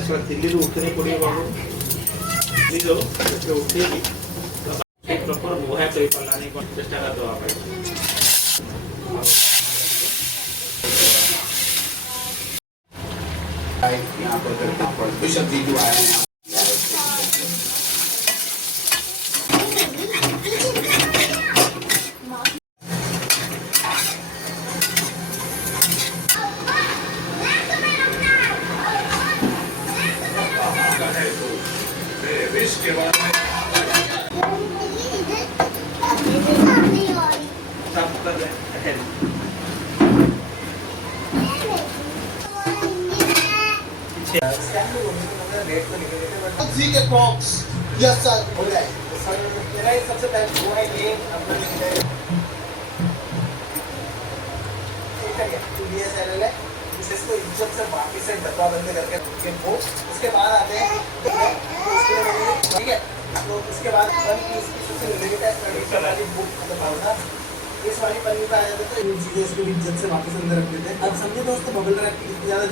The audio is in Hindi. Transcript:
ଆସିବାର ଦିଲ୍ଲୀରୁ ଉଠେଇ ପଡ଼ିବ ବାବୁ ଦିଲ୍ଲୀରୁ ସେ ଉଠେଇକି ସେ ପ୍ରପର ମୁହା କରିପାରିଲାନି କ'ଣ ଚେଷ୍ଟା ଦେବା ପାଇଁ यहाँ पर विशब जी जो आए हैं के बाद जी के बॉक्स यस सर हो जाए सर मेरा ही सबसे पहले वो है ये अपना ठीक है DSLR है इसको इज्जत से बाकी से डब्बा बंद करके वो उसके बाद आते हैं ठीक है तो उसके बाद वन की इसकी सबसे रिलेटेड स्टडी वाली बुक बताऊंगा इस वाली पन्नी पे आ जाते तो चीजें इसको इज्जत से वापस अंदर रख लेते हैं अब समझे दोस्तों बबल रैप की ज़्यादा